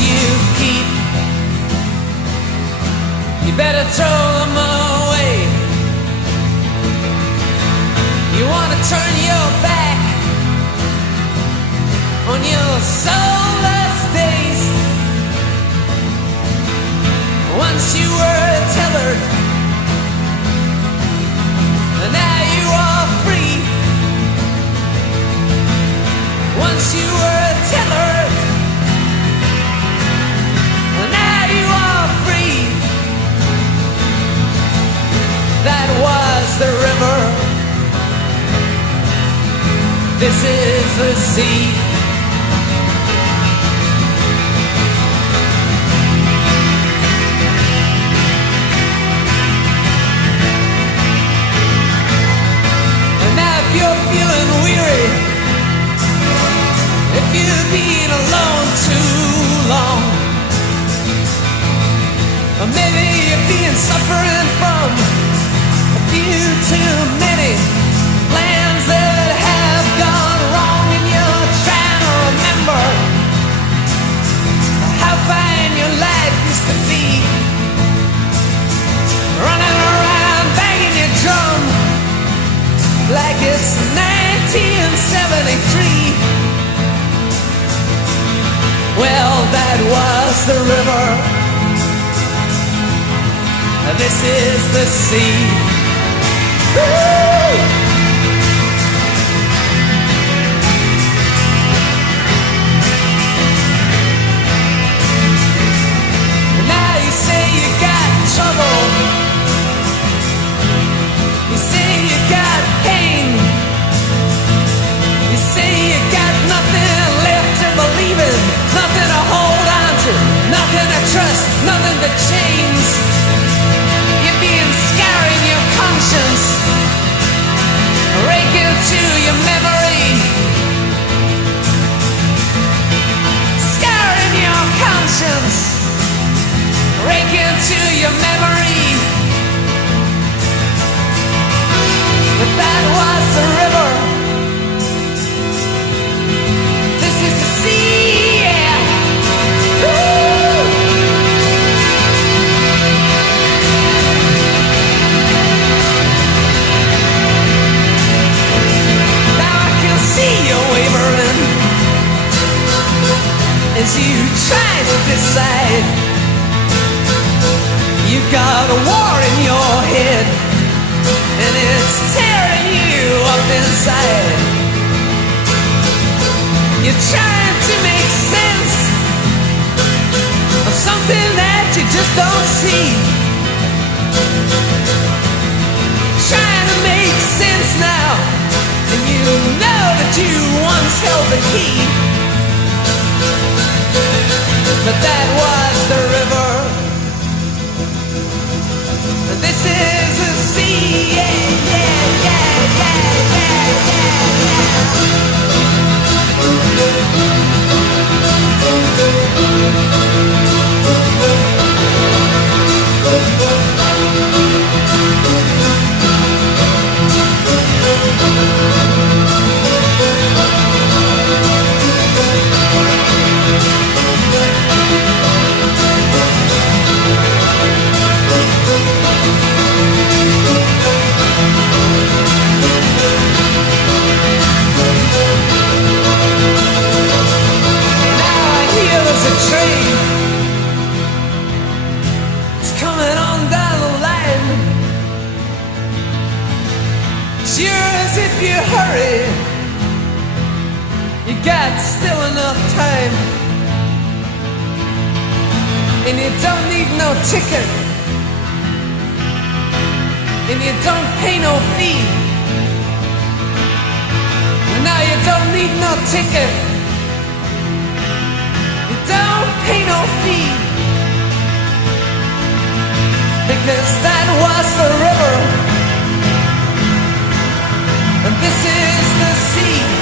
you keep, you better throw them away. You wanna turn your back on your soulless days. Once you were tethered, and now you are free. Once you were tethered, and now you are free. That was the river. This is the sea. And now if you're feeling weary, if you've been alone too long, or maybe you've been suffering from a few too many plans that have gone wrong, and you're trying to remember how fine your life used to be, running around banging your drum like it's 1973. Well, that was the river. This is the sea. Woo! Now you say you got trouble, you say you got pain, you say you got nothing left to believe in, nothing to hold on to, nothing to trust, nothing to change. You're being scarring your conscience, raking to your memory, scarring your conscience, raking to your memory. But that was the river. This is the sea, yeah. Woo! Now I can see you wavering as you try to decide. You got a war in your head, and it's tearing you up inside. You're trying to make sense of something that you just don't see. Trying to make sense now, and you know that you once held the key. But that was the river. This is the sea, yeah, yeah, yeah, yeah, yeah, you hurry, you got still enough time, and you don't need no ticket, and you don't pay no fee. Now you don't need no ticket, you don't pay no fee, because that was the river. And this is the sea.